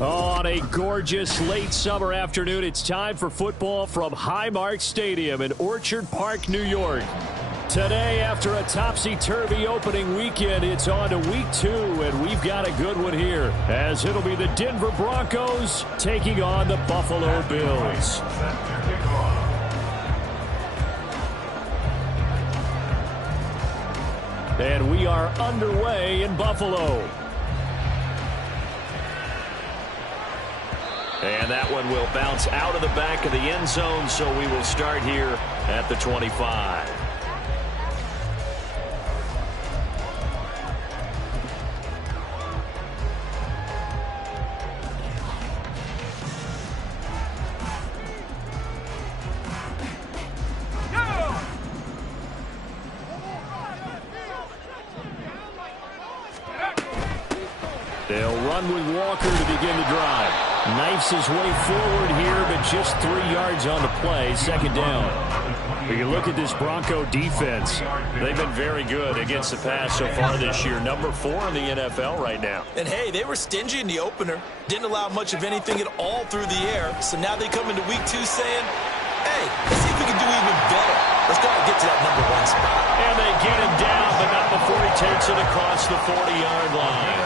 On a gorgeous late summer afternoon, it's time for football from Highmark Stadium in Orchard Park, New York. Today, after a topsy-turvy opening weekend, it's on to week 2, and we've got a good one here, as it'll be the Denver Broncos taking on the Buffalo Bills. And we are underway in Buffalo. And that one will bounce out of the back of the end zone, so we will start here at the 25. They'll run with Walker to begin the drive. Knifes his way forward here, but just 3 yards on the play. Second down. When you look at this Bronco defense, they've been very good against the pass so far this year. Number 4 in the NFL right now. And, hey, they were stingy in the opener. Didn't allow much of anything at all through the air. So now they come into week 2 saying, hey, let's see if we can do even better. Let's go and get to that number 1 spot. And they get him down, but not before he takes it across the 40-yard line.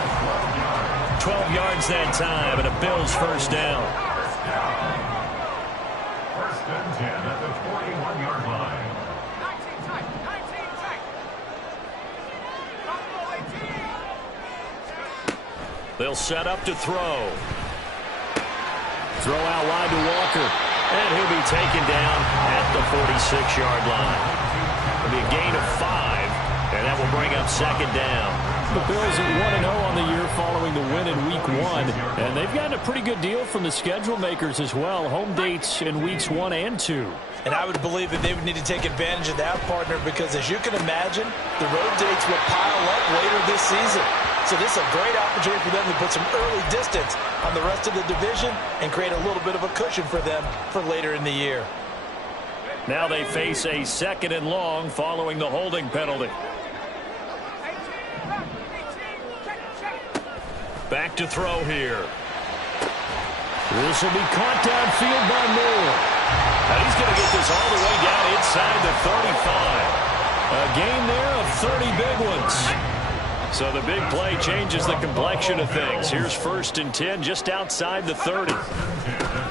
12 yards that time, and a Bills first down. First and 10 at the 41-yard line. 19 tight. They'll set up to throw. Throw out wide to Walker. And he'll be taken down at the 46-yard line. It'll be a gain of 5, and that will bring up second down. The Bills are 1-0 on the year following the win in Week 1, and they've gotten a pretty good deal from the schedule makers as well. Home dates in Weeks 1 and 2. And I would believe that they would need to take advantage of that, partner, because as you can imagine, the road dates will pile up later this season. So this is a great opportunity for them to put some early distance on the rest of the division and create a little bit of a cushion for them for later in the year. Now they face a 2nd and long following the holding penalty. Back to throw here. This will be caught downfield by Moore. And he's going to get this all the way down inside the 35. A gain there of 30 big ones. So the big play changes the complexion of things. Here's 1st and 10 just outside the 30.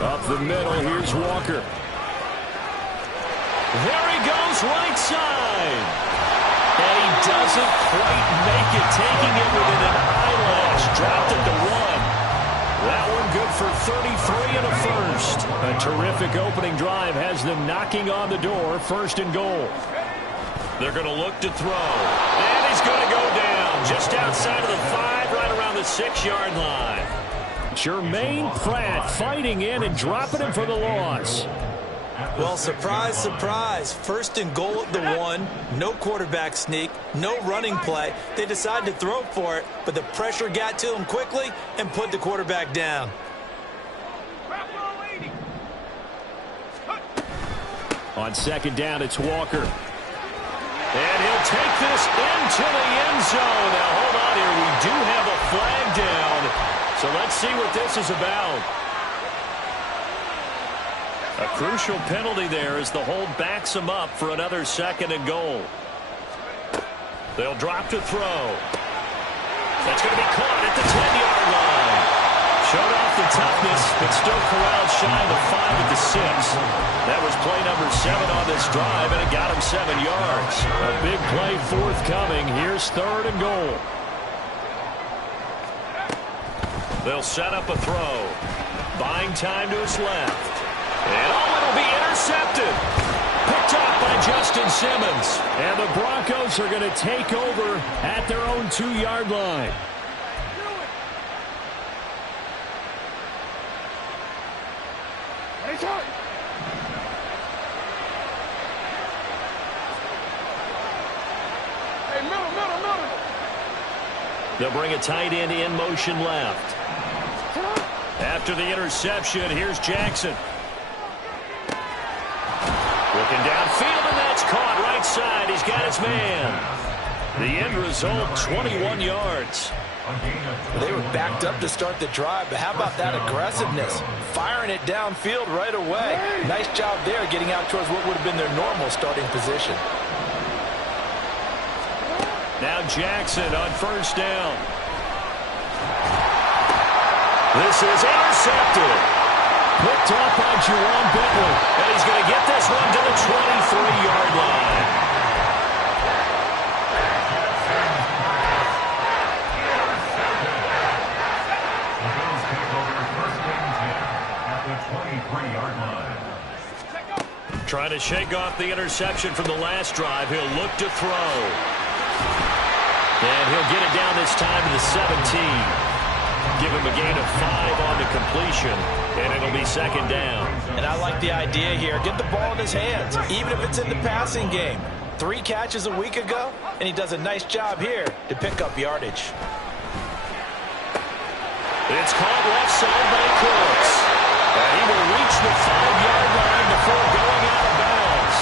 Up the middle, here's Walker. There he goes, right side. And he doesn't quite make it, taking it within an eyelash. Dropped it to 1. That one good for 33 and a first. A terrific opening drive has them knocking on the door. 1st and goal. They're going to look to throw. And he's going to go down just outside of the 5, right around the 6-yard line. Jermaine Pratt fighting in and dropping him for the loss. Well, surprise, surprise. 1st and goal at the 1. No quarterback sneak. No running play. They decided to throw for it, but the pressure got to him quickly and put the quarterback down. On 2nd down, it's Walker. And he'll take this into the end zone. Now, hold on here. We do have a flag down. So let's see what this is about. A crucial penalty there as the hold backs him up for another 2nd and goal. They'll drop to throw. That's going to be caught at the 10-yard line. Showed off the toughness, but still corralled shy of the 5 at the 6. That was play number 7 on this drive, and it got him 7 yards. A big play forthcoming. Here's 3rd and goal. They'll set up a throw. Buying time to his left. And it'll be intercepted. Picked up by Justin Simmons. And the Broncos are going to take over at their own 2-yard line. They'll bring a tight end in motion left. After the interception, here's Jackson. Looking downfield, and that's caught right side. He's got his man. The end result, 21 yards. They were backed up to start the drive, but how about that aggressiveness? Firing it downfield right away. Nice job there getting out towards what would have been their normal starting position. Now Jackson on first down. This is intercepted. Picked up by Jerome Bentley. And he's going to get this one to the 23-yard line. Trying to shake off the interception from the last drive. He'll look to throw. And he'll get it down this time to the 17. Give him a gain of 5 on the completion, and it'll be second down. And I like the idea here. Get the ball in his hands, even if it's in the passing game. 3 catches a week ago, and he does a nice job here to pick up yardage. It's caught left side by Cooks. And he will reach the 5-yard line before going out of bounds.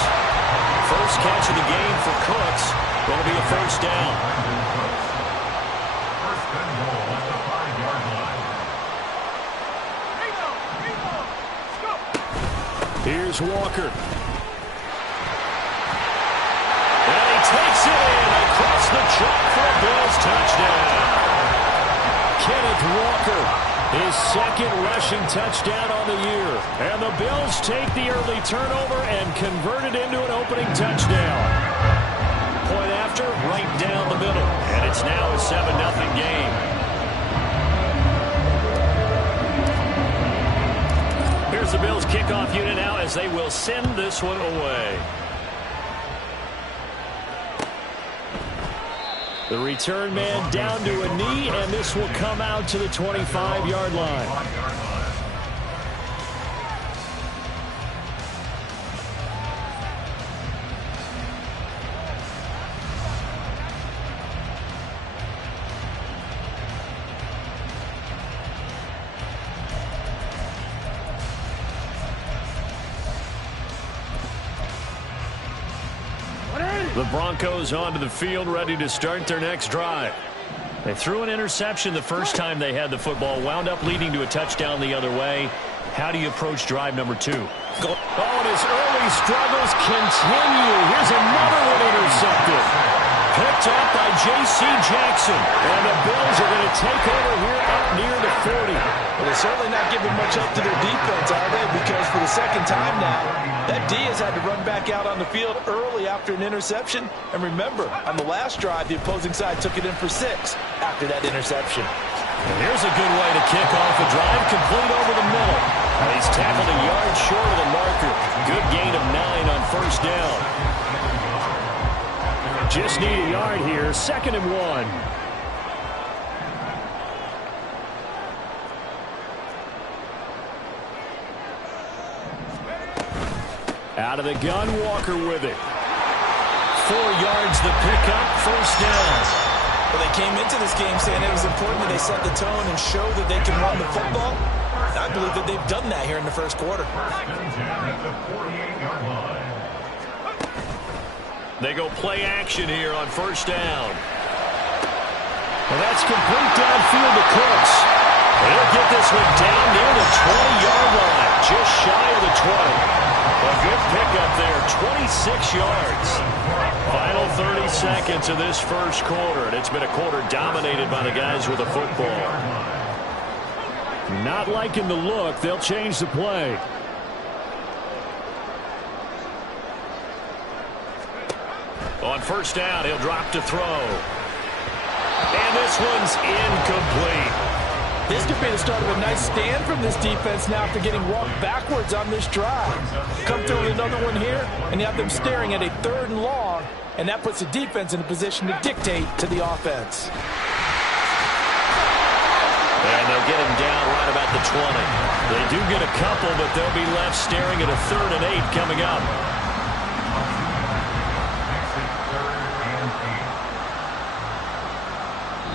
First catch of the game for Cooks. Will be a first down. First and goal at the 5-yard line. Here's Walker. And he takes it in across the chalk for a Bills touchdown. Kenneth Walker, his second rushing touchdown on the year. And the Bills take the early turnover and convert it into an opening touchdown. Point after, right down the middle. And it's now a 7-0 game. Here's the Bills kickoff unit now as they will send this one away. The return man down to a knee, and this will come out to the 25-yard line. The Broncos onto the field, ready to start their next drive. They threw an interception the first time they had the football, wound up leading to a touchdown the other way. How do you approach drive number 2? Oh, and his early struggles continue. Here's another one intercepted. Picked up by J.C. Jackson. And the Bills are going to take over here up near the 40. Well, they're certainly not giving much help to their defense, are they? Because for the second time now, that D has had to run back out on the field early after an interception. And remember, on the last drive, the opposing side took it in for 6 after that interception. And here's a good way to kick off a drive, complete over the middle. And he's tackled a yard short of the marker. Good gain of 9 on first down. Just need a yard here, 2nd and 1. Out of the gun, Walker with it. 4 yards the pickup, first down. Well, they came into this game saying it was important that they set the tone and show that they can run the football. And I believe that they've done that here in the first quarter. They go play action here on first down. Well, that's complete downfield to Cooks. He'll get this one down near the 20-yard line, just shy of the 20. A good pickup there, 26 yards. Final 30 seconds of this first quarter, and it's been a quarter dominated by the guys with the football. Not liking the look, they'll change the play. On first down, he'll drop to throw. And this one's incomplete. This could be the start of a nice stand from this defense now after getting walked backwards on this drive. Come through with another one here, and you have them staring at a 3rd and long, and that puts the defense in a position to dictate to the offense. And they'll get him down right about the 20. They do get a couple, but they'll be left staring at a 3rd and 8 coming up.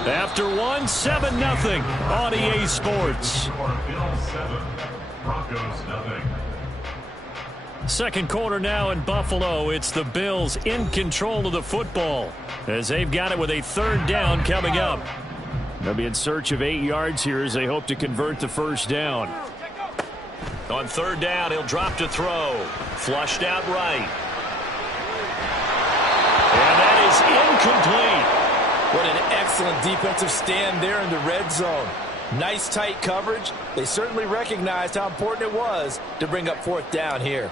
After 1, 7-0 on EA Sports. Second quarter now in Buffalo. It's the Bills in control of the football as they've got it with a third down coming up. They'll be in search of 8 yards here as they hope to convert the first down. On third down, he'll drop to throw. Flushed out right. And that is incomplete. What an excellent defensive stand there in the red zone. Nice tight coverage. They certainly recognized how important it was to bring up fourth down here.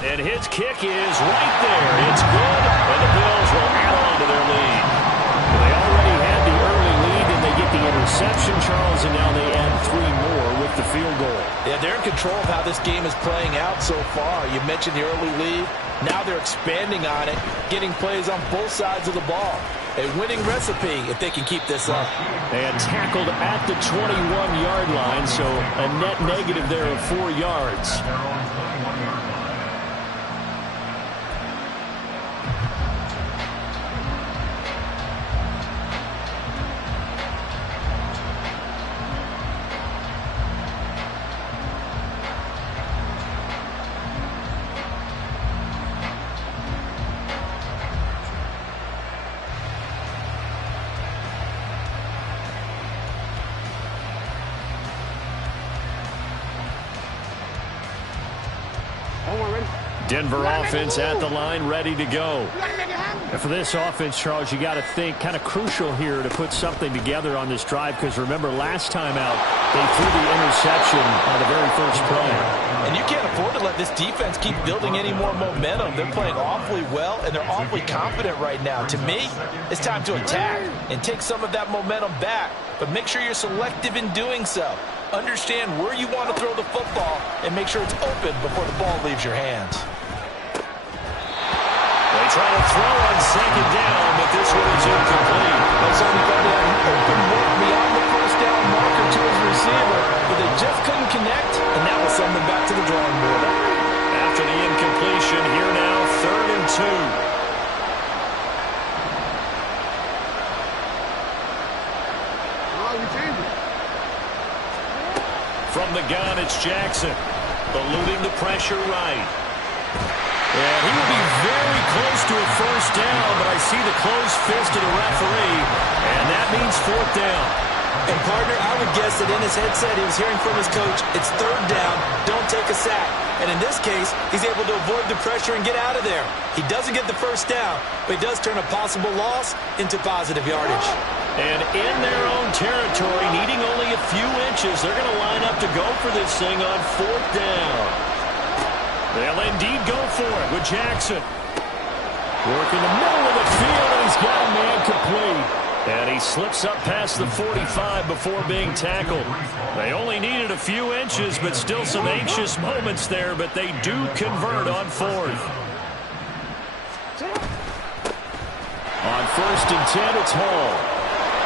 And his kick is right there. It's good, and the Bills will add on to their lead. They already had the early lead, and they get the interception, Charles, and now they add 3 more with the field goal. Yeah, they're in control of how this game is playing out so far. You mentioned the early lead. Now they're expanding on it, getting plays on both sides of the ball. A winning recipe if they can keep this up. And tackled at the 21-yard line, so a net negative there of 4 yards. Denver offense at the line, ready to go. And for this offense, Charles, you got to think kind of crucial here to put something together on this drive, because remember last time out, they threw the interception on the very first play. And you can't afford to let this defense keep building any more momentum. They're playing awfully well, and they're awfully confident right now. To me, it's time to attack and take some of that momentum back, but make sure you're selective in doing so. Understand where you want to throw the football and make sure it's open before the ball leaves your hands. They try to throw on second down, but this one is incomplete. So he got an open look beyond the first down marker to his receiver, but they just couldn't connect, and that will send them back to the drawing board. After the incompletion, here now, 3rd and 2. From the gun, it's Jackson, eluding the pressure right. And he will be very close to a first down, but I see the closed fist of the referee, and that means 4th down. And, partner, I would guess that in his headset he was hearing from his coach, it's 3rd down, don't take a sack. And in this case, he's able to avoid the pressure and get out of there. He doesn't get the first down, but he does turn a possible loss into positive yardage. And in their own territory, needing only a few inches, they're going to line up to go for this thing on 4th down. They'll indeed go for it with Jackson. Working the middle of the field, and he's got a man complete. And he slips up past the 45 before being tackled. They only needed a few inches, but still some anxious moments there, but they do convert on 4th. On 1st and 10, it's Hall.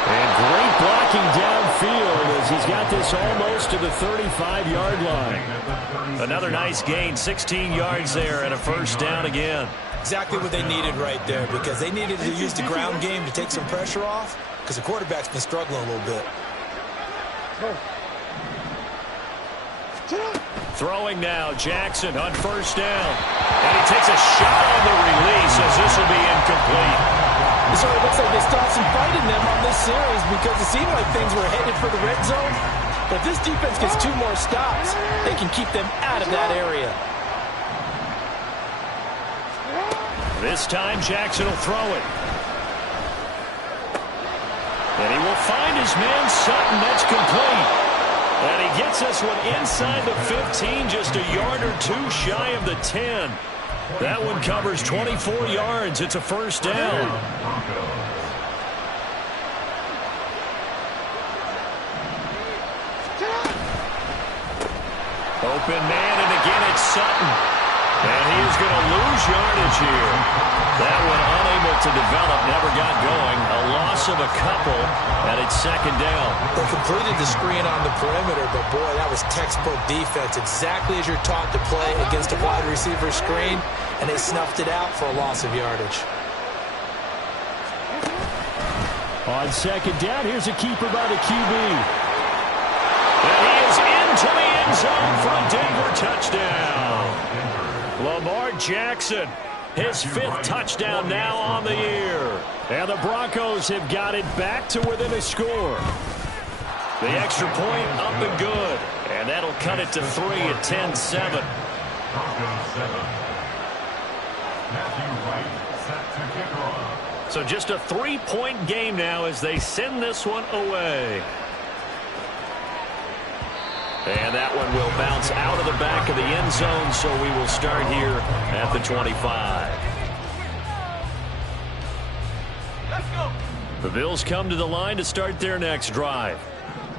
And great blocking downfield as he's got this almost to the 35-yard line. Another nice gain, 16 yards there, and a first down again. Exactly what they needed right there, because they needed to use the ground game to take some pressure off, because the quarterback's been struggling a little bit. Throwing now, Jackson on first down. And he takes a shot on the release as this will be incomplete. It sort of looks like they stopped some fight in them on this series, because it seemed like things were headed for the red zone. But if this defense gets 2 more stops, they can keep them out of that area. This time, Jackson will throw it. And he will find his man, Sutton. That's complete. And he gets this one inside the 15, just a yard or 2 shy of the 10. That one covers 24 yards. It's a first down. Open man, and again it's Sutton. And he is going to lose yardage here. That one unable to develop, never got going. A loss of a couple, and it's 2nd down. They completed the screen on the perimeter, but boy, that was textbook defense. Exactly as you're taught to play against a wide receiver screen, and they snuffed it out for a loss of yardage. On 2nd down, here's a keeper by the QB. And he is in into the end zone for a Denver touchdown. Lamar Jackson, his 5th touchdown now on the year. And the Broncos have got it back to within a score. The extra point up and good. And that'll cut it to 3 at 10-7. Broncos 7. Matthew Wright set to kick off. So just a 3-point game now as they send this one away. And that one will bounce out of the back of the end zone, so we will start here at the 25. Let's go. The Bills come to the line to start their next drive.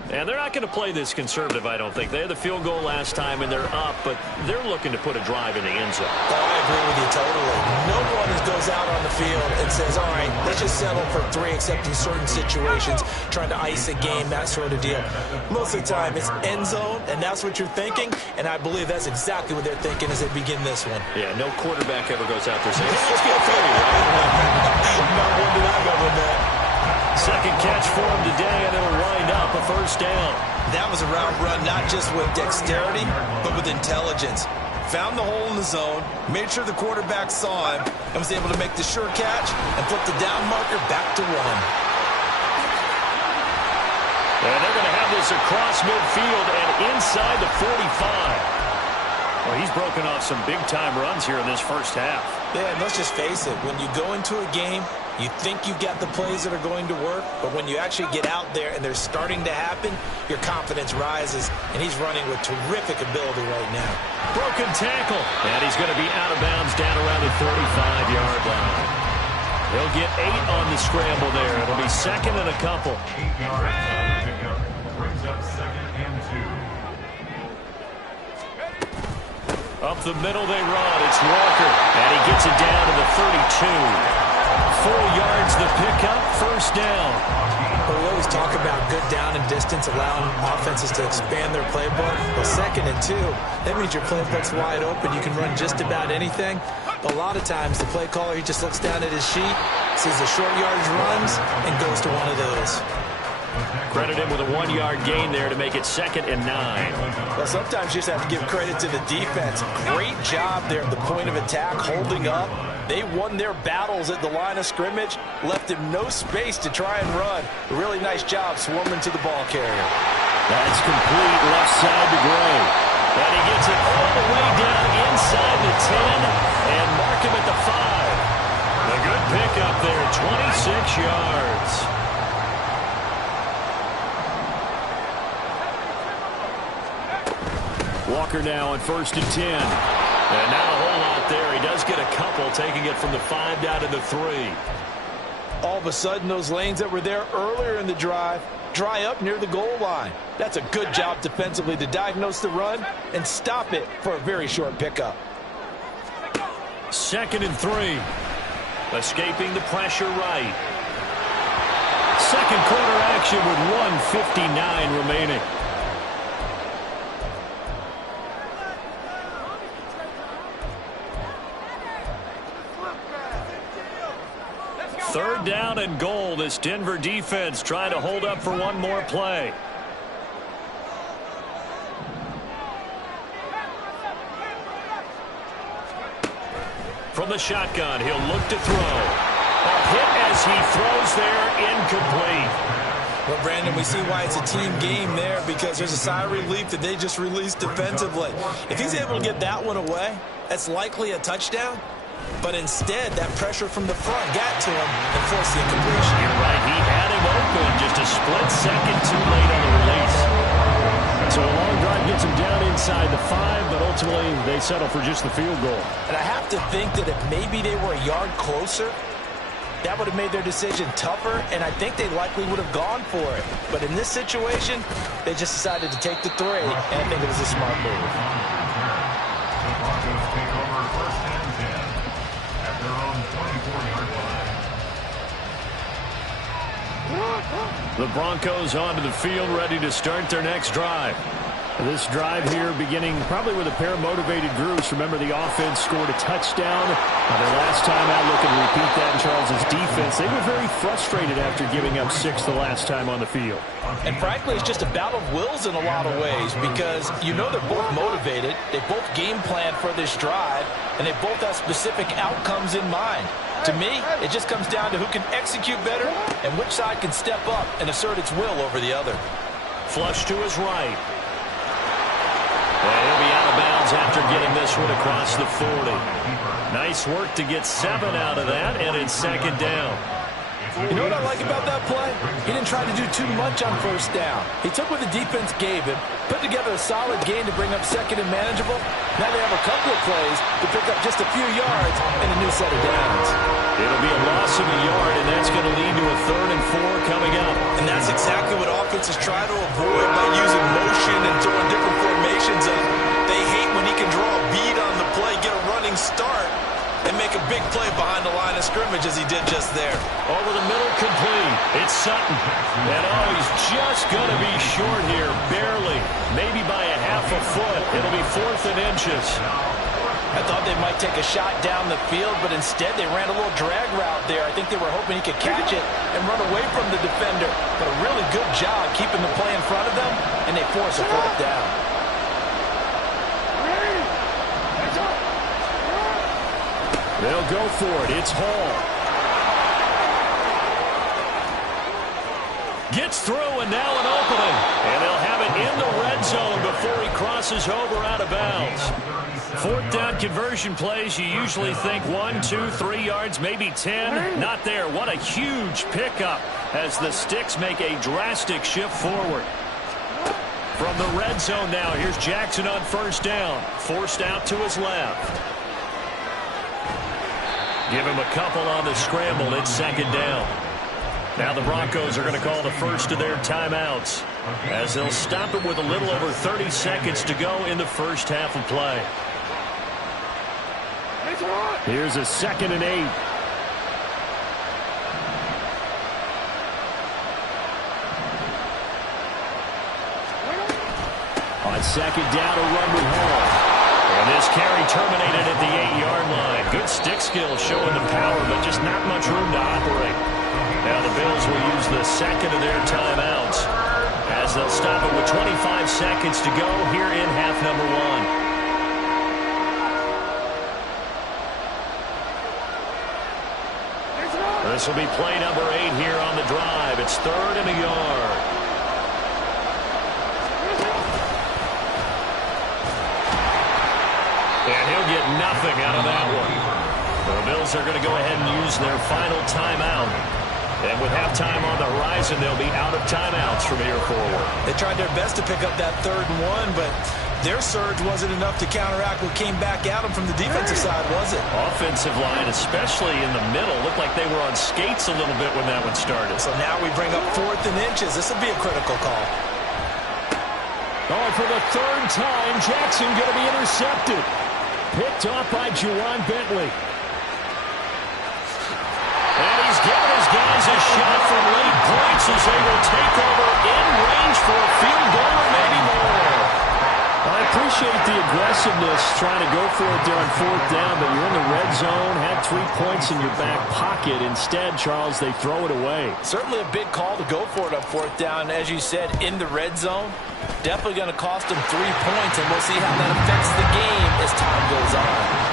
And they're not going to play this conservative, I don't think. They had the field goal last time, and they're up, but they're looking to put a drive in the end zone. Oh, I agree with you totally. No one goes out on the field and says, all right, let's just settle for 3, except in certain situations, trying to ice a game, that sort of deal. Most of the time, it's end zone, and that's what you're thinking, and I believe that's exactly what they're thinking as they begin this one. Yeah, no quarterback ever goes out there saying, hey, let's get 30, right? Not one did I go with that. Second catch for him today, and it'll wind up a first down. That was a route run, not just with dexterity, but with intelligence. Found the hole in the zone, made sure the quarterback saw him, and was able to make the sure catch and flip the down marker back to 1. And they're going to have this across midfield and inside the 45. Well, he's broken off some big-time runs here in this first half. Yeah, and let's just face it. When you go into a game, you think you've got the plays that are going to work, but when you actually get out there and they're starting to happen, your confidence rises, and he's running with terrific ability right now. Broken tackle, and he's going to be out of bounds down around the 35-yard line. He'll get 8 on the scramble there. It'll be second and a couple. 8 yards on the pickup. Brings up 2nd and 2. Up the middle they run. It's Walker, and he gets it down to the 32. 4 yards the pickup, first down. Well, we always talk about good down and distance, allowing offenses to expand their playbook. Well, 2nd and 2, that means your playbook's wide open. You can run just about anything. But a lot of times, the play caller, he just looks down at his sheet, sees the short yardage runs, and goes to one of those. Credit him with a 1-yard gain there to make it 2nd and 9. Well, sometimes you just have to give credit to the defense. Great job there at the point of attack, holding up. They won their battles at the line of scrimmage, left him no space to try and run. A really nice job swarming to the ball carrier. That's complete left side to Gray. And he gets it all the way down inside the 10 and mark him at the 5. A good pickup there, 26 yards. Walker now on 1st and 10. And not a whole lot there. He does get a couple, taking it from the 5 down to the 3. All of a sudden, those lanes that were there earlier in the drive dry up near the goal line. That's a good job defensively to diagnose the run and stop it for a very short pickup. 2nd and 3. Escaping the pressure right. Second quarter action with 1:59 remaining. Third down and goal. This Denver defense trying to hold up for one more play. From the shotgun, he'll look to throw. A hit as he throws there, incomplete. Well, Brandon, we see why it's a team game there, because there's a sigh of relief that they just released defensively. If he's able to get that one away, that's likely a touchdown. But instead, that pressure from the front got to him and forced the incompletion. You're right. He had him open. Just a split second too late on the release. So a long drive gets him down inside the 5, but ultimately they settle for just the field goal. And I have to think that if maybe they were a yard closer, that would have made their decision tougher, and I think they likely would have gone for it. But in this situation, they just decided to take the 3, and I think it was a smart move. The Broncos take over 1st and 10 at their own 24-yard line. The Broncos onto the field, ready to start their next drive. This drive here beginning probably with a pair of motivated groups. Remember, the offense scored a touchdown. Their last time out, looking to repeat that in Charles's defense. They were very frustrated after giving up 6 the last time on the field. And frankly, it's just a battle of wills in a lot of ways because you know they're both motivated. They both game plan for this drive, and they both have specific outcomes in mind. To me, it just comes down to who can execute better and which side can step up and assert its will over the other. Flush to his right. And he'll be out of bounds after getting this one across the 40. Nice work to get 7 out of that, and it's second down. You know what I like about that play? He didn't try to do too much on first down. He took what the defense gave him, put together a solid gain to bring up second and manageable. Now they have a couple of plays to pick up just a few yards and a new set of downs. It'll be a loss of a yard, and that's going to lead to a 3rd and 4 coming up. And that's exactly what offenses try to avoid by using motion and throwing different formations up. They hate when he can draw a bead on the play, get a running start, and make a big play behind the line of scrimmage as he did just there. Over the middle, complete. It's Sutton. And he's just going to be short here, barely. Maybe by a half a foot. It'll be 4th and inches. I thought they might take a shot down the field, but instead they ran a little drag route there. I think they were hoping he could catch it and run away from the defender. But a really good job keeping the play in front of them, and they force a 4th down. They'll go for it. It's Hall. Gets through, and now an opening. And they'll have it in the red zone before he crosses over out of bounds. 4th down conversion plays, you usually think 1, 2, 3 yards, maybe 10. Not there. What a huge pickup as the Sticks make a drastic shift forward. From the red zone now, here's Jackson on first down. Forced out to his left. Give him a couple on the scramble. It's second down. Now the Broncos are going to call the first of their timeouts as they'll stop it with a little over 30 seconds to go in the first half of play. Here's a 2nd and 8. On second down, a run with Hall. And this carry terminated at the 8-yard line. Good stick skill showing the power, but just not much room to operate. Now the Bills will use the second of their timeouts as they'll stop it with 25 seconds to go here in half number 1. This will be play number 8 here on the drive. It's 3rd and a yard. And he'll get nothing out of that one. The Bills are going to go ahead and use their final timeout. And with halftime on the horizon, they'll be out of timeouts from here forward. They tried their best to pick up that 3rd and 1, but their surge wasn't enough to counteract what came back at them from the defensive side, was it? Offensive line, especially in the middle, looked like they were on skates a little bit when that one started. So now we bring up 4th and inches. This will be a critical call. Oh, for the 3rd time, Jackson going to be intercepted. Picked off by Juwan Bentley. And he's giving his guys a shot from late points as they will take over in range for a field goal or maybe more. I appreciate the aggressiveness trying to go for it there on 4th down, but you're in the red zone, had 3 points in your back pocket. Instead, Charles, they throw it away. Certainly a big call to go for it on 4th down. As you said, in the red zone, definitely going to cost them 3 points, and we'll see how that affects the game as time goes on.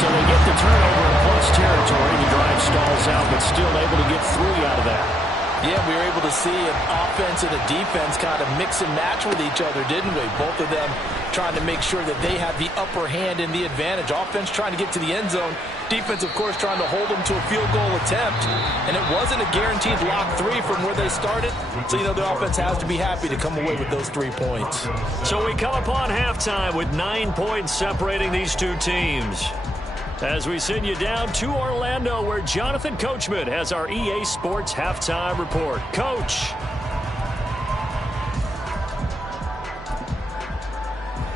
So they get the turnover in plus territory. The drive stalls out, but still able to get 3 out of that. Yeah, we were able to see an offense and a defense kind of mix and match with each other, didn't we? Both of them trying to make sure that they have the upper hand and the advantage. Offense trying to get to the end zone. Defense, of course, trying to hold them to a field goal attempt. And it wasn't a guaranteed lock 3 from where they started. So, you know, the offense has to be happy to come away with those 3 points. So we come upon halftime with 9 points separating these two teams. As we send you down to Orlando, where Jonathan Coachman has our EA Sports Halftime Report. Coach.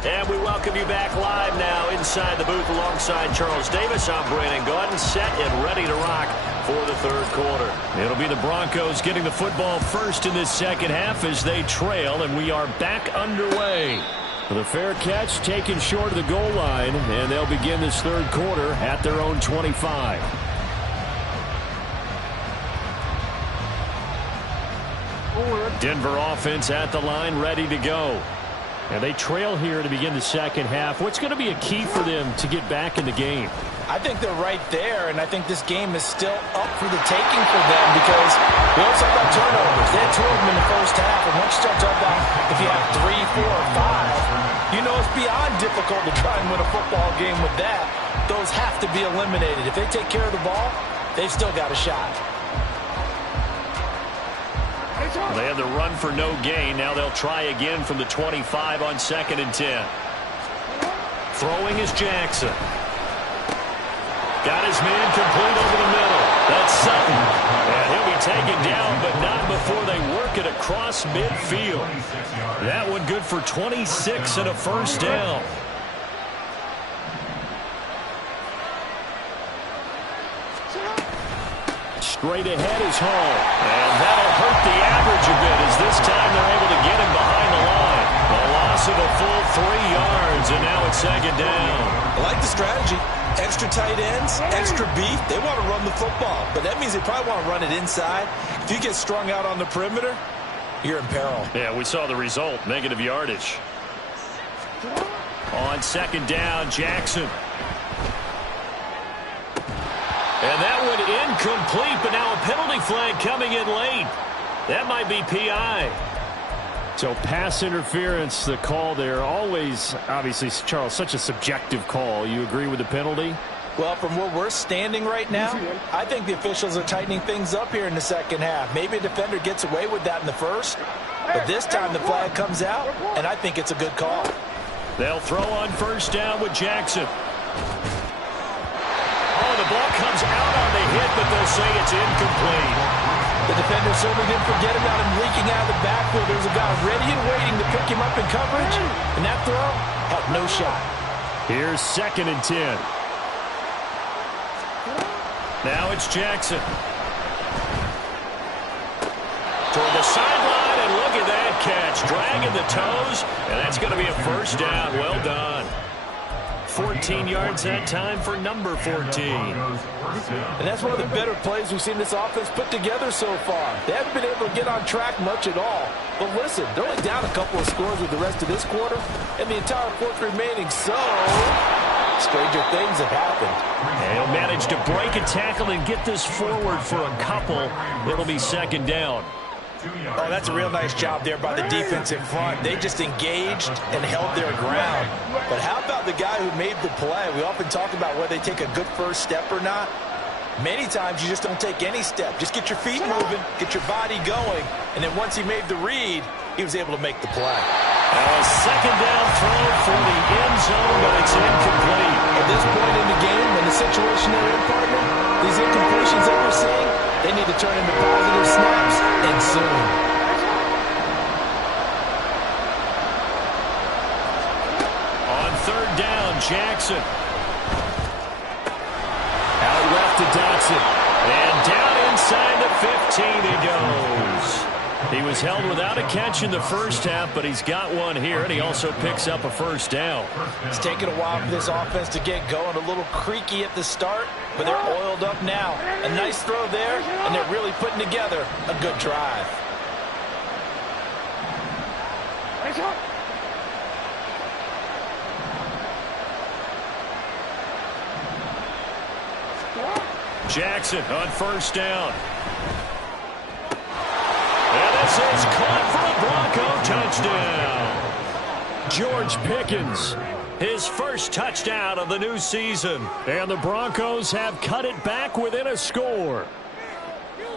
And we welcome you back live now inside the booth alongside Charles Davis. I'm Brandon Gaudin, set and ready to rock for the third quarter. It'll be the Broncos getting the football first in this second half as they trail, and we are back underway. The fair catch taken short of the goal line, and they'll begin this third quarter at their own 25. Denver offense at the line, ready to go. And they trail here to begin the second half. What's going to be a key for them to get back in the game? I think they're right there, and I think this game is still up for the taking for them because we always talk about turnovers. They had 2 of them in the first half, and once you start talking about if you have 3, 4, or 5, you know it's beyond difficult to try and win a football game with that. Those have to be eliminated. If they take care of the ball, they've still got a shot. They had the run for no gain. Now they'll try again from the 25 on 2nd and 10. Throwing is Jackson. Got his man complete over the middle. That's Sutton. And he'll be taken down, but not before they work it across midfield. That one good for 26 and a first down. Straight ahead is Hall. And that'll hurt the average a bit as this time they're able to get him behind the line. A loss of a full 3 yards, and now it's 2nd down. I like the strategy. Extra tight ends, extra beef. They want to run the football, but that means they probably want to run it inside. If you get strung out on the perimeter, you're in peril. Yeah, we saw the result, negative yardage. On 2nd down, Jackson. And that one incomplete, but now a penalty flag coming in late. That might be PI. So pass interference, the call there, always, obviously, Charles, such a subjective call. You agree with the penalty? Well, from where we're standing right now, I think the officials are tightening things up here in the second half. Maybe a defender gets away with that in the first, but this time the flag comes out, and I think it's a good call. They'll throw on 1st down with Jackson. Oh, the ball comes out on the hit, but they'll say it's incomplete. The defender certainly didn't forget about him leaking out of the backfield. There's a guy ready and waiting to pick him up in coverage, and that throw had no shot. Here's 2nd and 10. Now it's Jackson. Toward the sideline, and look at that catch. Dragging the toes, and that's going to be a first down. Well done. 14 yards that time for number 14. And that's one of the better plays we've seen this offense put together so far. They haven't been able to get on track much at all. But listen, they're only down a couple of scores with the rest of this quarter, and the entire fourth remaining. So, stranger things have happened. And he'll manage to break a tackle and get this forward for a couple. It'll be 2nd down. Oh, that's a real nice job there by the defense in front. They just engaged and held their ground. But how about the guy who made the play? We often talk about whether they take a good first step or not. Many times you just don't take any step. Just get your feet moving, get your body going, and then once he made the read, he was able to make the play. A 2nd down throw for the end zone, but it's incomplete. At this point in the game, in the situation they're in, partner, these incompletions that we're seeing, they need to turn into positive snaps, and soon. On 3rd down, Jackson. Out left to Dotson. And down inside the 15 he goes. He was held without a catch in the first half, but he's got one here, and he also picks up a first down. It's taken a while for this offense to get going. A little creaky at the start, but they're oiled up now. A nice throw there, and they're really putting together a good drive. Jackson on 1st down. And this is caught for a Bronco touchdown. George Pickens, his first touchdown of the new season. And the Broncos have cut it back within a score.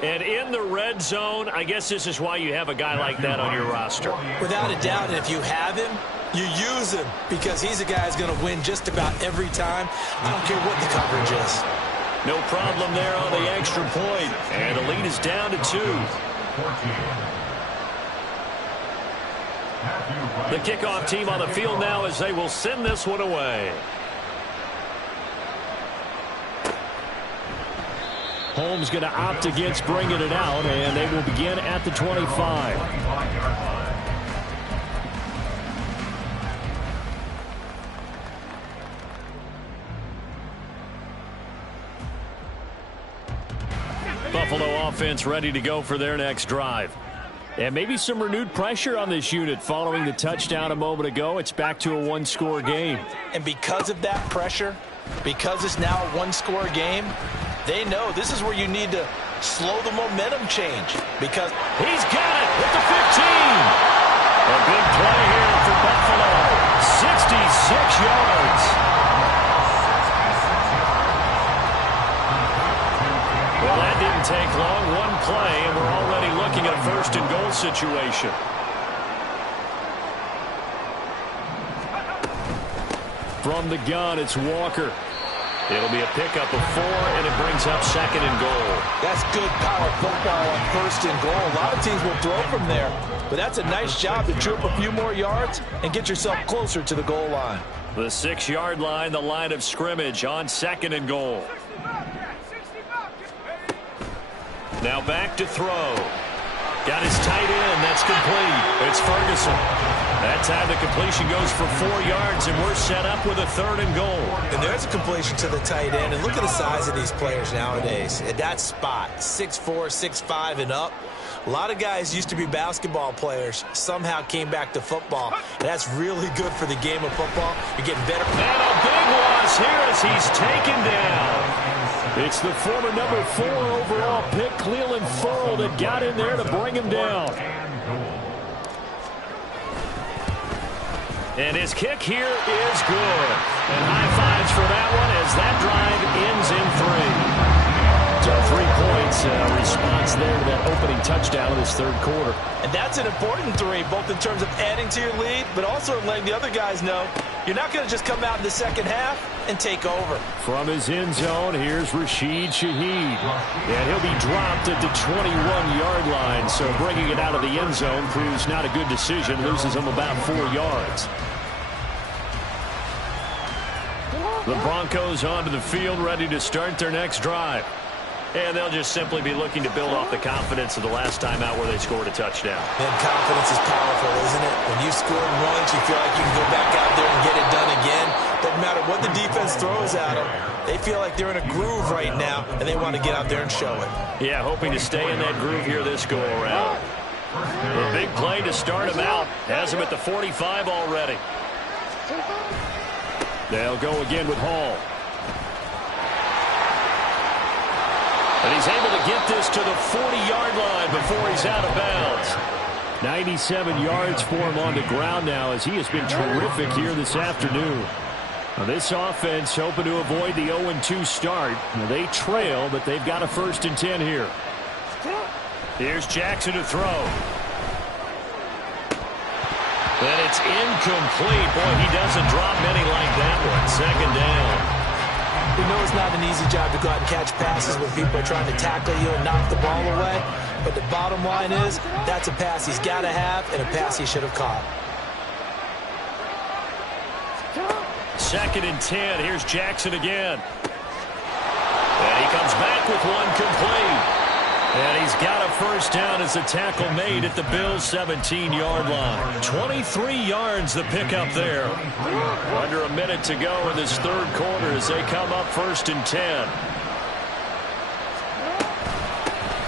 And in the red zone, I guess this is why you have a guy like that on your roster. Without a doubt, and if you have him, you use him because he's a guy who's going to win just about every time. I don't care what the coverage is. No problem there on the extra point. And the lead is down to 2. The kickoff team on the field now as they will send this one away. Holmes going to opt against bringing it out, and they will begin at the 25. Buffalo offense ready to go for their next drive. And maybe some renewed pressure on this unit following the touchdown a moment ago. It's back to a one-score game. And because of that pressure, because it's now a one-score game, they know this is where you need to slow the momentum change. Because he's got it at the 15. A big play here for Buffalo. 66 yards. Well, that didn't take long. One play, and we're already looking at a first-and-goal situation. From the gun, it's Walker. It'll be a pickup of 4, and it brings up second and goal. That's good power football on first and goal. A lot of teams will throw from there, but that's a nice job to chew up a few more yards and get yourself closer to the goal line. The 6-yard line, the line of scrimmage on second and goal. Now back to throw. Got his tight end. That's complete. It's Ferguson. That time the completion goes for 4 yards, and we're set up with a third and goal. And there's a completion to the tight end. And look at the size of these players nowadays. At that spot, 6'4", 6'5", and up. A lot of guys used to be basketball players. Somehow came back to football. And that's really good for the game of football. You're getting better. And a big loss here as he's taken down. It's the former number 4 overall pick, Cleveland Ferrell, that got in there to bring him down. And his kick here is good. And high fives for that one as that drive ends in 3. So 3 points response there to that opening touchdown in this third quarter. And that's an important 3, both in terms of adding to your lead, but also letting the other guys know you're not going to just come out in the second half and take over. From his end zone, here's Rashid Shaheed. And he'll be dropped at the 21-yard line. So bringing it out of the end zone proves not a good decision. Loses him about 4 yards. The Broncos onto the field, ready to start their next drive. And they'll just simply be looking to build off the confidence of the last time out where they scored a touchdown. And confidence is powerful, isn't it? When you scored once, you feel like you can go back out there and get it done again. Doesn't matter what the defense throws at them. They feel like they're in a groove right now, and they want to get out there and show it. Yeah, hoping to stay in that groove here this go-around. A big play to start him out. Has him at the 45 already. They'll go again with Hall. And he's able to get this to the 40-yard line before he's out of bounds. 97 yards for him on the ground now as he has been terrific here this afternoon. Now this offense hoping to avoid the 0-2 start. Now they trail, but they've got a 1st and 10 here. Here's Jackson to throw. And it's incomplete. Boy, he doesn't drop many like that one. 2nd down. We know it's not an easy job to go out and catch passes when people are trying to tackle you and knock the ball away. But the bottom line is, that's a pass he's got to have and a pass he should have caught. 2nd and 10. Here's Jackson again. And he comes back with one complete. And he's got a 1st down as a tackle made at the Bills' 17-yard line. 23 yards the pickup there. Under a minute to go in this third quarter as they come up 1st and 10.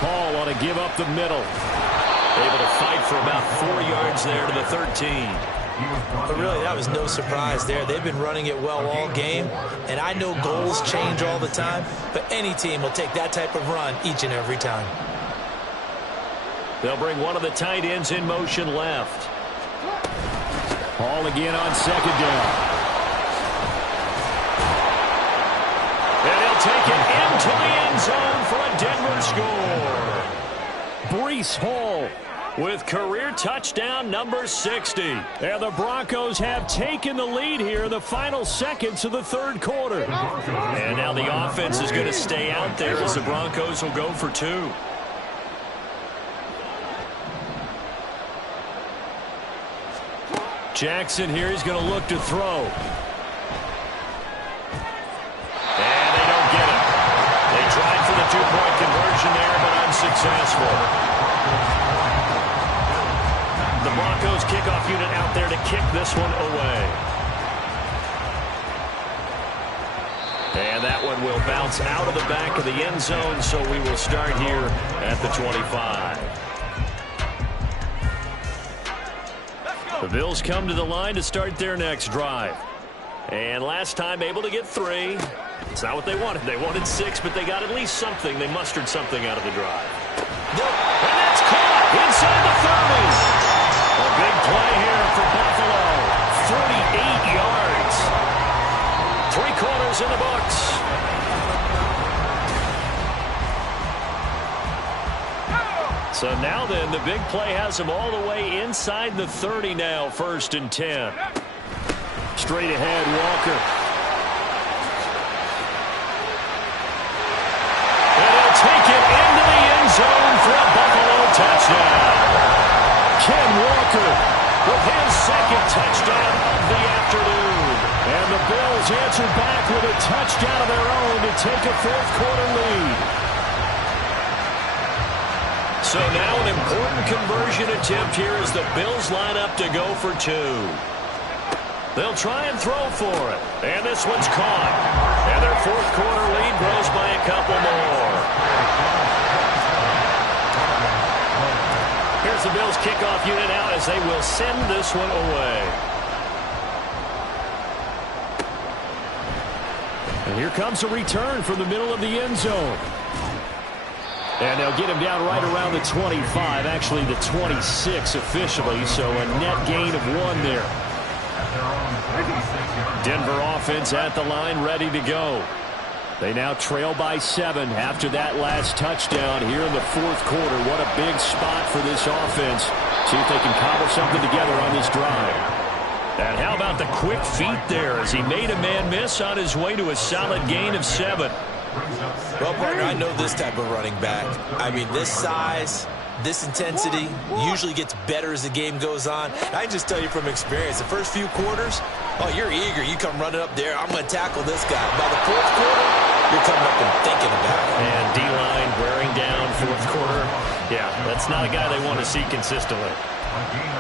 Paul on to give up the middle. Able to fight for about 4 yards there to the 13. But really, that was no surprise there. They've been running it well all game, and I know goals change all the time, but any team will take that type of run each and every time. They'll bring one of the tight ends in motion left. Hall again on 2nd down. And he'll take it into the end zone for a Denver score. Breece Hall with career touchdown number 60. And the Broncos have taken the lead here in the final seconds of the third quarter. And now the offense is going to stay out there as the Broncos will go for 2. Jackson here, he's going to look to throw. And they don't get it. They tried for the 2-point successful. The Broncos kickoff unit out there to kick this one away. And that one will bounce out of the back of the end zone, so we will start here at the 25. The Bills come to the line to start their next drive. And last time able to get 3. It's not what they wanted. They wanted 6, but they got at least something. They mustered something out of the drive. And that's caught inside the 30. A big play here for Buffalo. 48 yards. 3 quarters in the books. So now then, the big play has them all the way inside the 30 now, 1st and 10. Straight ahead, Walker. And he'll take it into the end zone for a Buffalo touchdown. Ken Walker with his 2nd touchdown of the afternoon. And the Bills answer back with a touchdown of their own to take a 4th quarter lead. So now an important conversion attempt here as the Bills line up to go for 2. They'll try and throw for it. And this one's caught. And their 4th quarter lead grows by a couple more. Here's the Bills kickoff unit out as they will send this one away. And here comes a return from the middle of the end zone. And they'll get him down right around the 25, actually the 26 officially, so a net gain of 1 there. Denver offense at the line, ready to go. They now trail by 7 after that last touchdown here in the 4th quarter. What a big spot for this offense. See if they can cobble something together on this drive. And how about the quick feet there as he made a man miss on his way to a solid gain of 7. Well, partner, I know this type of running back. I mean, this size, this intensity usually gets better as the game goes on. I can just tell you from experience, the first few quarters, oh, you're eager. You come running up there, I'm going to tackle this guy. By the 4th quarter, you're coming up and thinking about it. And D-line wearing down 4th quarter. Yeah, that's not a guy they want to see consistently.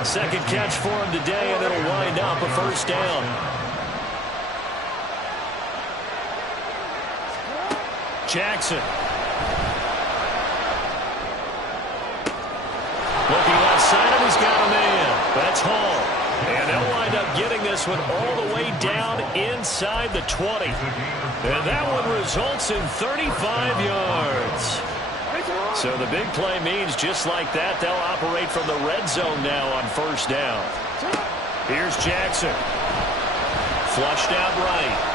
2nd catch for him today, and it'll wind up a 1st down. Jackson. Looking left side, and he's got a man. That's Hall. And they'll wind up getting this one all the way down inside the 20. And that one results in 35 yards. So the big play means just like that, they'll operate from the red zone now on 1st down. Here's Jackson. Flushed out right.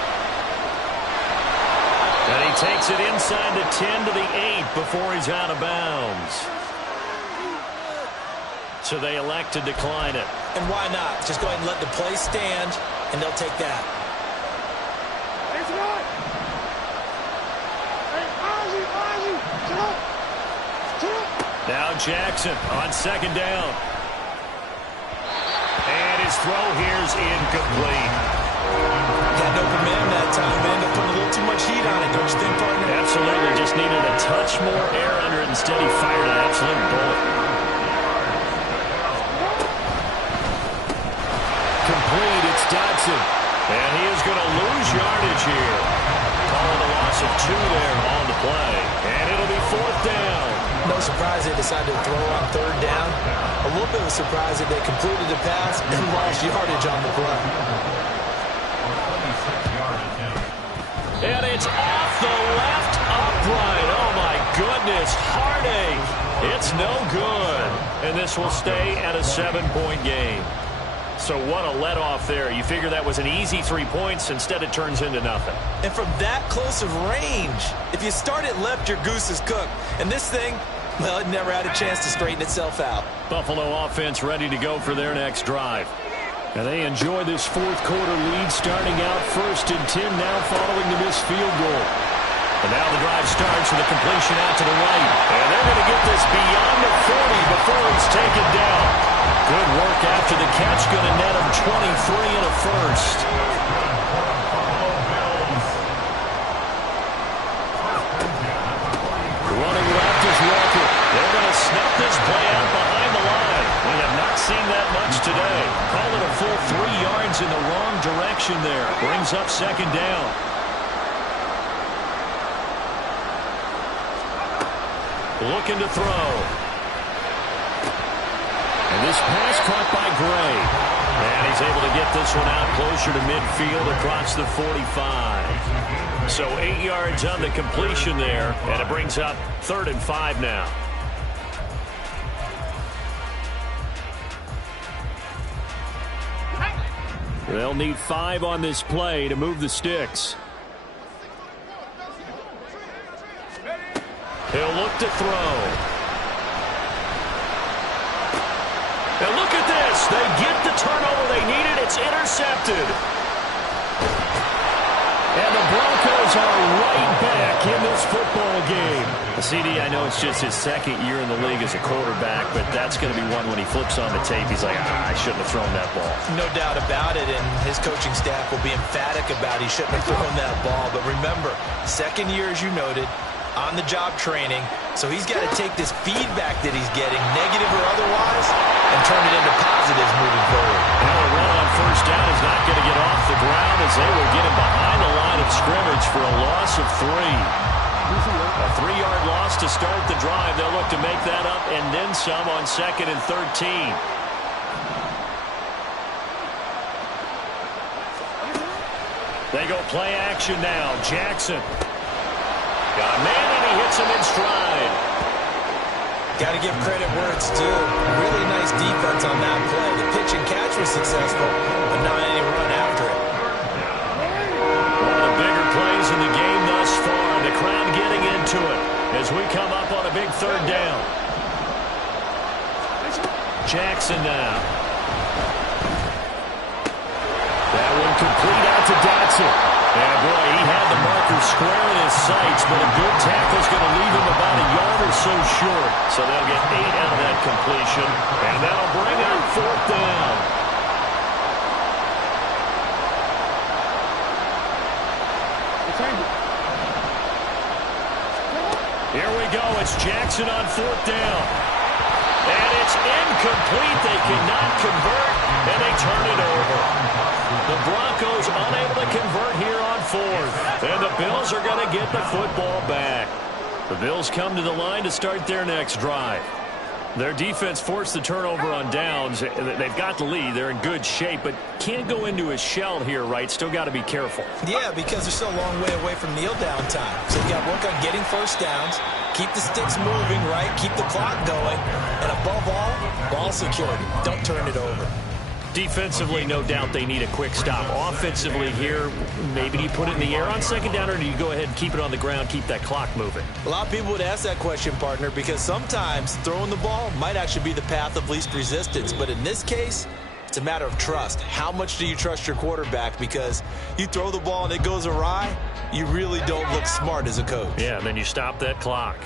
And he takes it inside the 10 to the 8 before he's out of bounds. So they elect to decline it. And why not? Just go ahead and let the play stand, and they'll take that. Now Jackson on 2nd down. And his throw here's incomplete. Got no command that time, but ended up putting a little too much heat on it, don't you think, partner? Absolutely. Just needed a touch more air under it. Instead, he fired an absolute bullet. Complete. It's Dodson. And he is going to lose yardage here. Calling a loss of 2 there on the play. And it'll be 4th down. No surprise they decided to throw on 3rd down. A little bit of a surprise that they completed the pass and lost yardage on the play. And it's off the left upright. Oh, my goodness. Heartache. It's no good. And this will stay at a 7-point game. So what a let-off there. You figure that was an easy 3 points. Instead, it turns into nothing. And from that close of range, if you start it left, your goose is cooked. And this thing, well, it never had a chance to straighten itself out. Buffalo offense ready to go for their next drive. And they enjoy this 4th quarter lead starting out 1st and 10 now following the missed field goal. And now the drive starts with a completion out to the right. And they're going to get this beyond the 40 before he's taken down. Good work after the catch. Going to net him 23 and a 1st. Running left is Walker. action there. Brings up second down. Looking to throw. And this pass caught by Gray. And he's able to get this one out closer to midfield across the 45. So 8 yards on the completion there. And it brings up 3rd and 5 now. They'll need 5 on this play to move the sticks. He'll look to throw. And look at this. They get the turnover they needed. It's intercepted. And the Broncos are right back in this football game. CD, I know it's just his 2nd year in the league as a quarterback, but that's going to be one when he flips on the tape. He's like, I shouldn't have thrown that ball. No doubt about it, and his coaching staff will be emphatic about he shouldn't have thrown that ball. But remember, 2nd year, as you noted, on-the-job training, so he's got to take this feedback that he's getting, negative or otherwise, and turn it into positives moving forward. Now a run on first down is not going to get off the ground as they will get him behind the line of scrimmage for a loss of 3. A 3-yard loss to start the drive. They'll look to make that up and then some on 2nd and 13. They go play action now. Jackson. Got a man and he hits him in stride. Got to give credit where it's due. Really nice defense on that play. The pitch and catch was successful, but not any run after it. One of the bigger plays in the game thus far. The crowd getting into it as we come up on a big 3rd down. Jackson now. That one complete out to Dotson. And boy, he had the marker square in his sights, but a good tackle's going to leave him about a yard or so short. So they'll get 8 out of that completion, and that'll bring up 4th down. Here we go. It's Jackson on 4th down. And it's incomplete. They cannot convert, and they turn it over. The Broncos unable to convert here on 4th. And the Bills are going to get the football back. The Bills come to the line to start their next drive. Their defense forced the turnover on downs. They've got the lead. They're in good shape, but can't go into a shell here, right? Still got to be careful. Yeah, because they're still a long way away from kneel down time. So you got to work on getting first downs, keep the sticks moving, right? Keep the clock going. And above all, ball security. Don't turn it over. Defensively, no doubt they need a quick stop. Offensively here, maybe you put it in the air on 2nd down, or do you go ahead and keep it on the ground, keep that clock moving? A lot of people would ask that question, partner, because sometimes throwing the ball might actually be the path of least resistance. But in this case, it's a matter of trust. How much do you trust your quarterback? Because you throw the ball and it goes awry, you really don't look smart as a coach. Yeah, and then you stop that clock.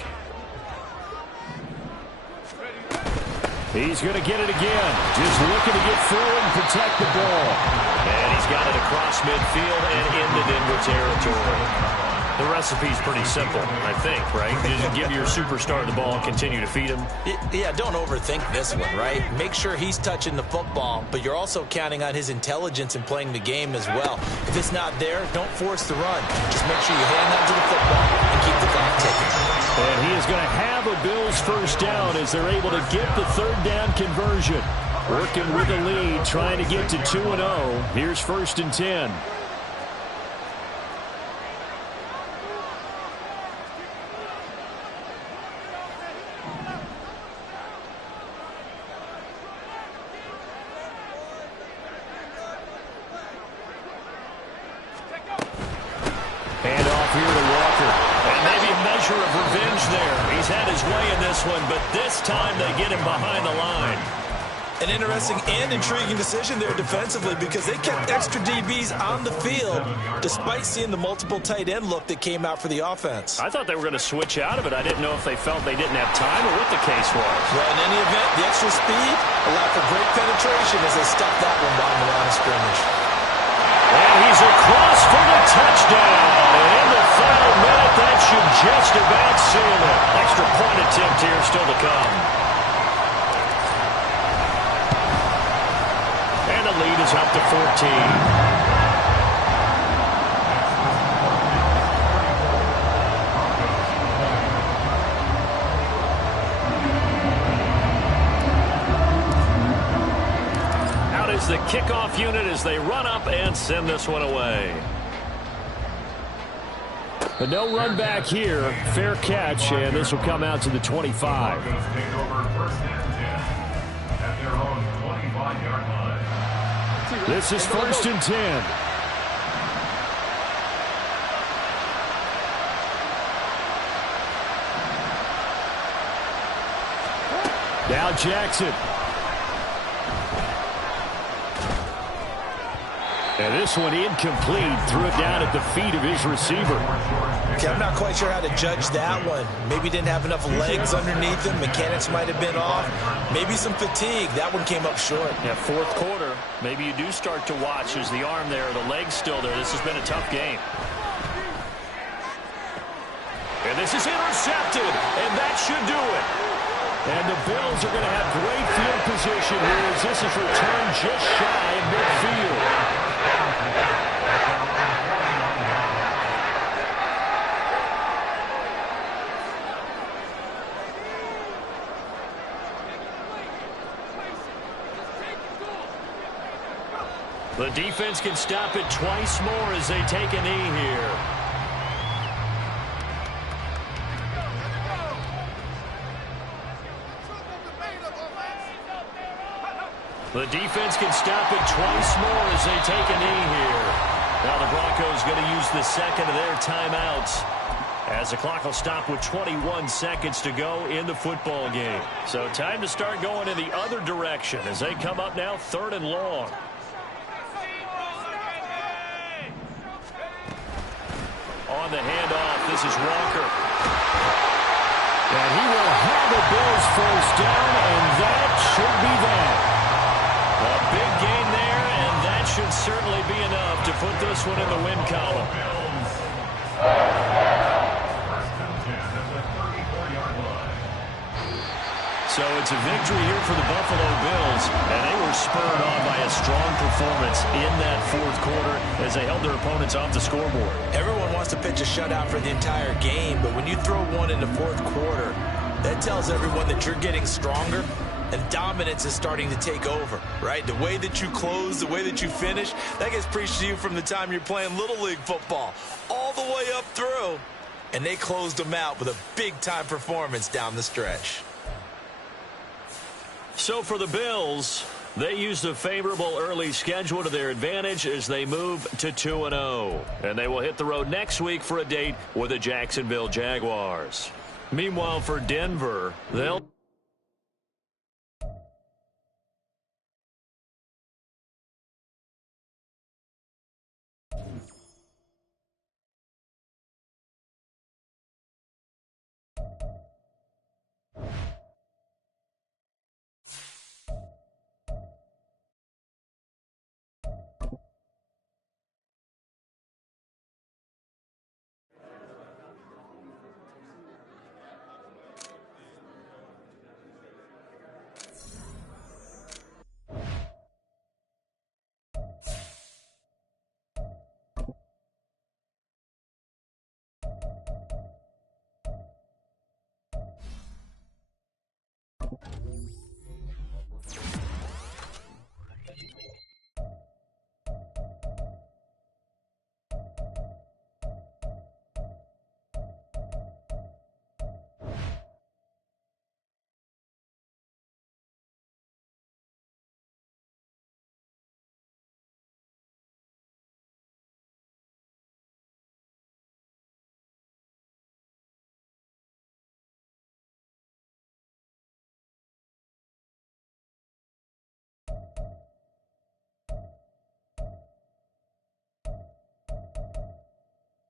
He's going to get it again. Just looking to get forward and protect the ball. And he's got it across midfield and into Denver territory. The recipe's pretty simple, I think, right? Just give your superstar the ball and continue to feed him. Yeah, don't overthink this one, right? Make sure he's touching the football, but you're also counting on his intelligence in playing the game as well. If it's not there, don't force the run. Just make sure you hang on to the football and keep the clock ticking. And he is going to have a Bills first down as they're able to get the 3rd down conversion. Working with the lead, trying to get to 2-0. Here's 1st and 10. Handoff here to Walker. And maybe a measure of revenge there. He's had his way in this one, but this time they get him behind the line. An interesting and intriguing decision there defensively because they kept extra DBs on the field despite seeing the multiple tight end look that came out for the offense. I thought they were going to switch out of it. I didn't know if they felt they didn't have time or what the case was. Well, in any event, the extra speed allowed for great penetration as they stuffed that one behind the line of scrimmage. And he's across for the touchdown. And in the final minute, that should just about seal it. Extra point attempt here still to come. And the lead is up to 14. kickoff unit as they run up and send this one away. But no run back here. Fair catch, and this will come out to the 25. This is 1st and 10. Now Jackson. And this one incomplete. Threw it down at the feet of his receiver. Okay, I'm not quite sure how to judge that one. Maybe didn't have enough legs underneath him. Mechanics might have been off. Maybe some fatigue. That one came up short. Yeah, 4th quarter. Maybe you do start to watch. Is the arm there, the leg's still there. This has been a tough game. And this is intercepted. And that should do it. And the Bills are going to have great field position here as this is returned just shy of midfield. The defense can stop it twice more as they take a knee here. The defense can stop it twice more as they take a knee here. Now the Broncos going to use the second of their timeouts as the clock will stop with 21 seconds to go in the football game. So time to start going in the other direction as they come up now 3rd and long. On the handoff, this is Walker. And he will have the Bills first down, and that should be that. A big gain there, and that should certainly be enough to put this one in the win column. So it's a victory here for the Buffalo Bills, and they were spurred on by a strong performance in that 4th quarter as they held their opponents off the scoreboard. Everyone wants to pitch a shutout for the entire game, but when you throw one in the 4th quarter, that tells everyone that you're getting stronger and dominance is starting to take over, right? The way that you close, the way that you finish, that gets preached to you from the time you're playing Little League football all the way up through. And they closed them out with a big-time performance down the stretch. So for the Bills, they used a favorable early schedule to their advantage as they move to 2-0. And they will hit the road next week for a date with the Jacksonville Jaguars. Meanwhile, for Denver, they'll